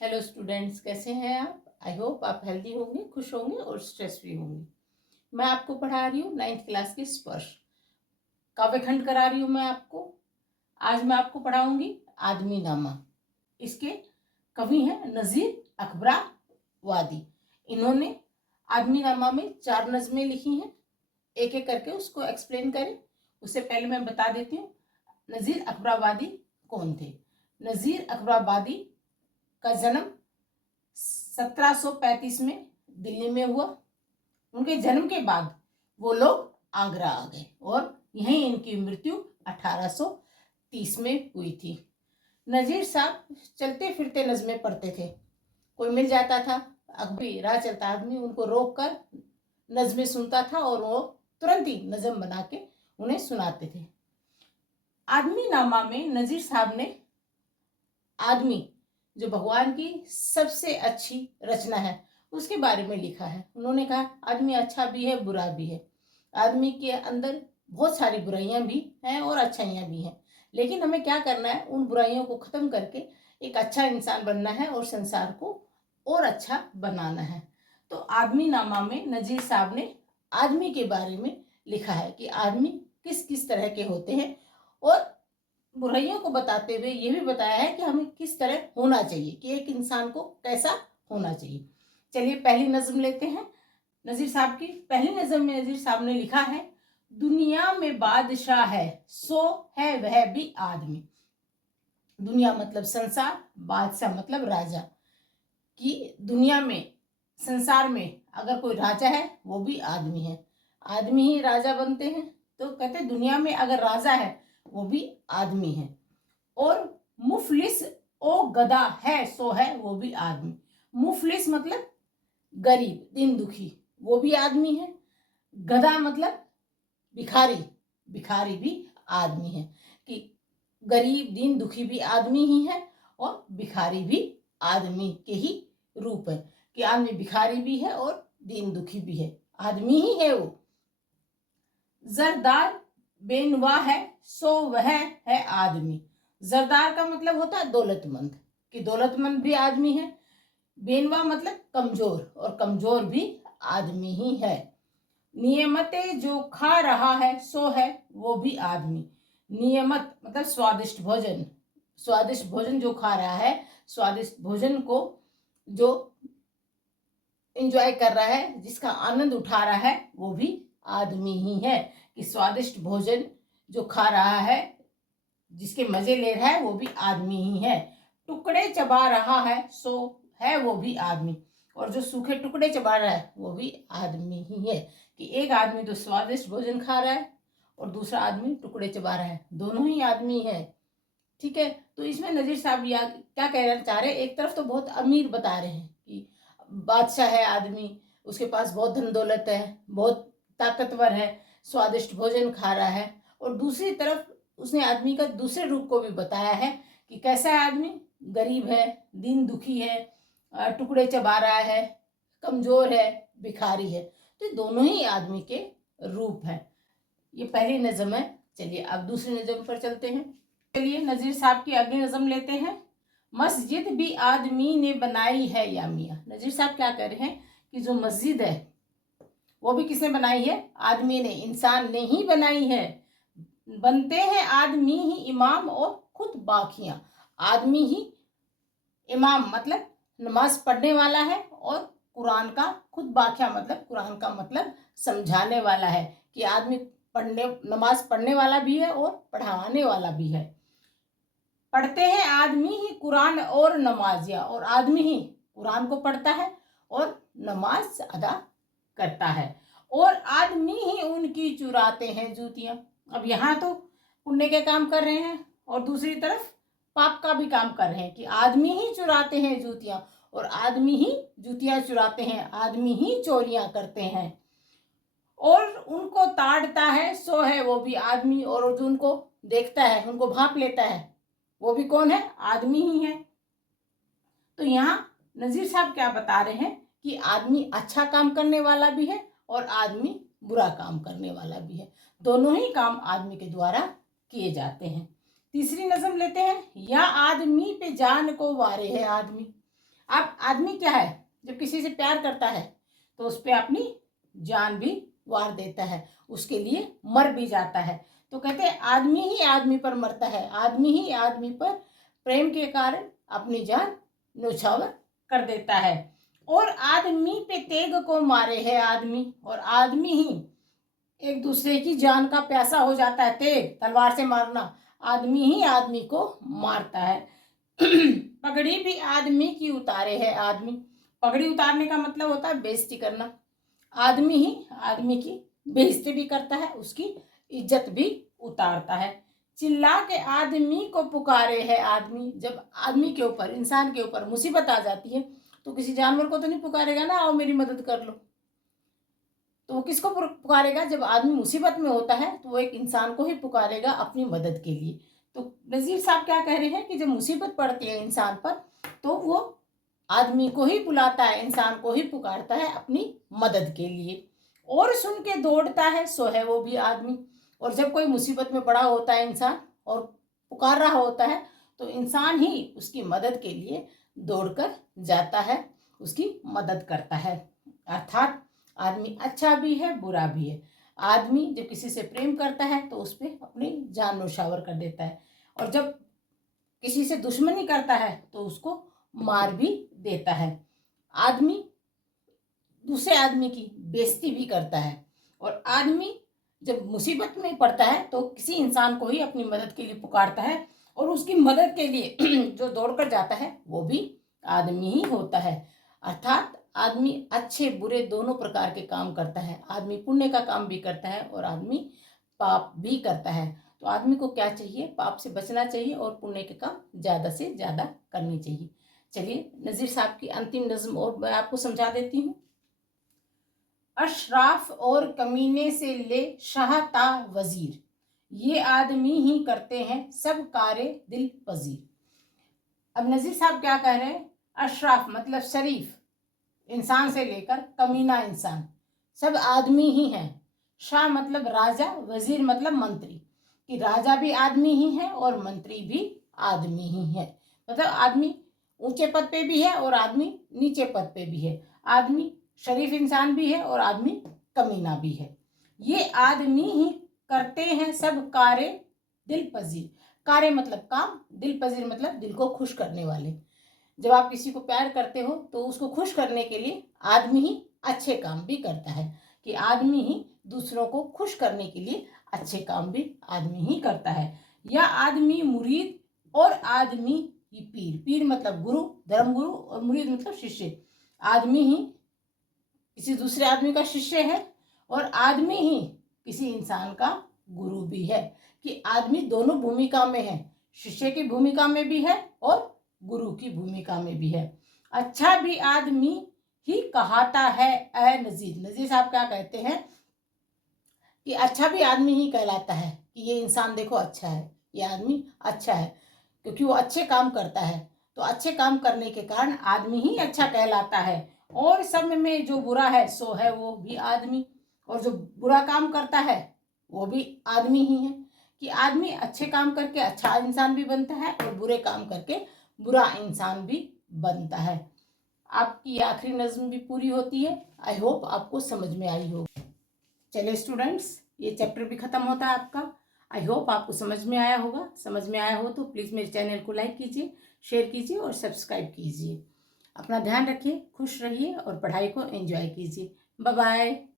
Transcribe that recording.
Hello students, कैसे हैं आप? आई होप आप हेल्दी होंगे, खुश होंगे और स्ट्रेस फ्री होंगे। मैं आपको पढ़ा रही हूँ 9th क्लास की स्पर्श काव्यखंड करा रही हूँ मैं आपको। आज मैं आपको पढ़ाऊंगी आदमी नामा। इसके कवि हैं नज़ीर अकबराबादी। इन्होंने आदमी नामा में 4 नज़में लिखी हैं। एक एक करके उसको एक्सप्लेन करें। उससे पहले मैं बता देती हूँ नज़ीर अकबराबादी कौन थे। नज़ीर अकबराबादी का जन्म 1735 में दिल्ली में हुआ। उनके जन्म के बाद वो लोग आगरा आ गए और यहीं इनकी मृत्यु 1830 में हुई थी। नजीर साहब चलते फिरते नज़में पढ़ते थे। कोई मिल जाता था, अकबरी राह चलता आदमी उनको रोक कर नज़में सुनता था और वो तुरंत ही नज़म बना के उन्हें सुनाते थे। आदमी नामा में नजीर साहब ने आदमी जो भगवान की सबसे अच्छी रचना है उसके बारे में लिखा है। उन्होंने कहा आदमी अच्छा भी है, बुरा भी है। आदमी के अंदर बहुत सारी बुराइयां भी हैं और अच्छाइयां भी हैं, लेकिन हमें क्या करना है, उन बुराइयों को खत्म करके एक अच्छा इंसान बनना है और संसार को और अच्छा बनाना है। तो आदमी नामा में नजीर साहब ने आदमी के बारे में लिखा है कि आदमी किस किस तरह के होते हैं और बुराइयों को बताते हुए ये भी बताया है कि हमें किस तरह होना चाहिए, कि एक इंसान को कैसा होना चाहिए। चलिए पहली नज्म लेते हैं नजीर साहब की। पहली नज्म में नजीर साहब ने लिखा है, दुनिया में बादशाह है सो है वह भी आदमी। दुनिया मतलब संसार, बादशाह मतलब राजा। कि दुनिया में, संसार में अगर कोई राजा है वो भी आदमी है। आदमी ही राजा बनते हैं। तो कहते दुनिया में अगर राजा है वो भी आदमी है। और मुफलिस ओ गधा है सो है वो भी आदमी। मुफलिस मतलब गरीब, दिन दुखी, वो भी आदमी है। गधा मतलब भिखारी, भिखारी भी आदमी है। कि गरीब दिन दुखी भी आदमी ही है और भिखारी भी आदमी के ही रूप है। कि आदमी भिखारी भी है और दिन दुखी भी है, आदमी ही है वो। जरदार बेनवा है सो वह है आदमी। जरदार का मतलब होता है दौलतमंद, कि दौलतमंद भी आदमी है। बेनवा मतलब कमजोर, और कमजोर भी आदमी ही है। नियमते जो खा रहा है सो है वो भी आदमी। नियमत मतलब स्वादिष्ट भोजन, स्वादिष्ट भोजन जो खा रहा है, स्वादिष्ट भोजन को जो एंजॉय कर रहा है, जिसका आनंद उठा रहा है, वो भी आदमी ही है। कि स्वादिष्ट भोजन जो खा रहा है, जिसके मजे ले रहा है, वो भी आदमी ही है। टुकड़े चबा रहा है सो है वो भी आदमी, और जो सूखे टुकड़े चबा रहा है वो भी आदमी ही है। कि एक आदमी तो स्वादिष्ट भोजन खा रहा है और दूसरा आदमी टुकड़े चबा रहा है, दोनों ही आदमी है। ठीक है। तो इसमें नजीर साहब क्या कहना चाह रहे हैं, एक तरफ तो बहुत अमीर बता रहे हैं कि बादशाह है आदमी, उसके पास बहुत धन दौलत है, बहुत ताकतवर है, स्वादिष्ट भोजन खा रहा है। और दूसरी तरफ उसने आदमी का दूसरे रूप को भी बताया है कि कैसा है आदमी, गरीब है, दिन दुखी है, टुकड़े चबा रहा है, कमजोर है, भिखारी है। तो दोनों ही आदमी के रूप हैं। ये पहली नज़म है। चलिए अब दूसरी नज़म पर चलते हैं। चलिए नजीर साहब की अगली नज़म लेते हैं। मस्जिद भी आदमी ने बनाई है या मियाँ। नजीर साहब क्या कह रहे हैं कि जो मस्जिद है वो भी किसने बनाई है, आदमी ने, इंसान ने ही बनाई है। बनते हैं आदमी ही इमाम और खुद बाकियां। आदमी ही इमाम मतलब नमाज पढ़ने वाला है, और कुरान का खुद बाकिया मतलब कुरान का मतलब समझाने वाला है। कि आदमी नमाज पढ़ने वाला भी है और पढ़ाने वाला भी है। पढ़ते हैं आदमी ही कुरान और नमाजिया, और आदमी ही कुरान को पढ़ता है और नमाज अदा करता है। और आदमी ही उनकी चुराते हैं जूतियां। अब यहाँ तो पुण्य के काम कर रहे हैं और दूसरी तरफ पाप का भी काम कर रहे हैं। कि आदमी ही चुराते हैं जूतियां, और आदमी ही जूतियां चुराते हैं, आदमी ही चोरियां करते हैं। और उनको ताड़ता है सो है वो भी आदमी, और जो उनको देखता है, उनको भांप लेता है, वो भी कौन है, आदमी ही है। तो यहाँ नजीर साहब क्या बता रहे हैं कि आदमी अच्छा काम करने वाला भी है और आदमी बुरा काम करने वाला भी है। दोनों ही काम आदमी के द्वारा किए जाते हैं। तीसरी नज़म लेते हैं। या आदमी पे जान को वारे है आदमी। अब आदमी क्या है, जब किसी से प्यार करता है तो उस पर अपनी जान भी वार देता है, उसके लिए मर भी जाता है। तो कहते हैं आदमी ही आदमी पर मरता है, आदमी ही आदमी पर प्रेम के कारण अपनी जान न्यौछावर कर देता है। और आदमी पे तेग को मारे है आदमी, और आदमी ही एक दूसरे की जान का प्यासा हो जाता है। तेग तलवार से मारना, आदमी ही आदमी को मारता है। पगड़ी भी आदमी की उतारे है आदमी। पगड़ी उतारने का मतलब होता है बेइज्जती करना। आदमी ही आदमी की बेइज्जती भी करता है, उसकी इज्जत भी उतारता है। चिल्ला के आदमी को पुकारे है आदमी। जब आदमी के ऊपर, इंसान के ऊपर मुसीबत आ जाती है तो किसी जानवर को तो नहीं पुकारेगा ना, आओ मेरी मदद कर लो। तो वो किसको पुकारेगा? जब आदमी मुसीबत में होता है तो वो एक इंसान को ही पुकारेगा अपनी मदद के लिए। तो नजीर साहब क्या कह रहे हैं कि जब मुसीबत पड़ती है इंसान पर तो वो आदमी को ही बुलाता है, इंसान को ही पुकारता है अपनी मदद के लिए। और सुन के दौड़ता है सो है वो भी आदमी। और जब कोई मुसीबत में पड़ा होता है इंसान और पुकार रहा होता है तो इंसान ही उसकी मदद के लिए दौड़कर जाता है, उसकी मदद करता है। अर्थात आदमी अच्छा भी है बुरा भी है। आदमी जब किसी से प्रेम करता है तो उस पर अपनी जान न्यौछावर कर देता है, और जब किसी से दुश्मनी करता है तो उसको मार भी देता है। आदमी दूसरे आदमी की बेइज्जती भी करता है, और आदमी जब मुसीबत में पड़ता है तो किसी इंसान को ही अपनी मदद के लिए पुकारता है, और उसकी मदद के लिए जो दौड़कर जाता है वो भी आदमी ही होता है। अर्थात आदमी अच्छे बुरे दोनों प्रकार के काम करता है। आदमी पुण्य का काम भी करता है और आदमी पाप भी करता है। तो आदमी को क्या चाहिए? पाप से बचना चाहिए और पुण्य के काम ज़्यादा से ज़्यादा करनी चाहिए। चलिए नज़ीर साहब की अंतिम नज़्म और मैं आपको समझा देती हूँ। अशराफ और कमीने से ले शाह ता वजीर, ये आदमी ही करते हैं सब कारे दिल पजीर। अब नजीर साहब क्या कह रहे हैं? अशराफ मतलब शरीफ इंसान से लेकर कमीना इंसान सब आदमी ही हैं। शाह मतलब राजा, वजीर मतलब मंत्री, कि राजा भी आदमी ही है और मंत्री भी आदमी ही है। मतलब आदमी ऊंचे पद पे भी है और आदमी नीचे पद पे भी है। आदमी शरीफ इंसान भी है और आदमी कमीना भी है। ये आदमी ही करते हैं सब कारे दिल पजीर। कारे मतलब काम, दिल पजीर मतलब दिल को खुश करने वाले। जब आप किसी को प्यार करते हो तो उसको खुश करने के लिए आदमी ही अच्छे काम भी करता है, कि आदमी ही दूसरों को खुश करने के लिए अच्छे काम भी आदमी ही करता है। या आदमी मुरीद और आदमी ही पीर। पीर मतलब गुरु, धर्म गुरु, और मुरीद मतलब शिष्य। आदमी ही किसी दूसरे आदमी का शिष्य है और आदमी ही किसी इंसान का गुरु भी है, कि आदमी दोनों भूमिका में है, शिष्य की भूमिका में भी है और गुरु की भूमिका में भी है। अच्छा भी आदमी ही कहता है ए नजीर। नजीर साहब क्या कहते हैं कि अच्छा भी आदमी ही कहलाता है, कि ये इंसान देखो अच्छा है, ये आदमी अच्छा है, क्योंकि वो अच्छे काम करता है। तो अच्छे काम करने के कारण आदमी ही अच्छा कहलाता है। और सब में जो बुरा है सो है वो भी आदमी, और जो बुरा काम करता है वो भी आदमी ही है। कि आदमी अच्छे काम करके अच्छा इंसान भी बनता है और बुरे काम करके बुरा इंसान भी बनता है। आपकी आखिरी नज्म भी पूरी होती है। आई होप आपको समझ में आई हो। चलिए स्टूडेंट्स, ये चैप्टर भी खत्म होता है आपका। आई होप आपको समझ में आया होगा। समझ में आया हो तो प्लीज़ मेरे चैनल को लाइक कीजिए, शेयर कीजिए और सब्सक्राइब कीजिए। अपना ध्यान रखिए, खुश रहिए और पढ़ाई को एंजॉय कीजिए। Bye bye.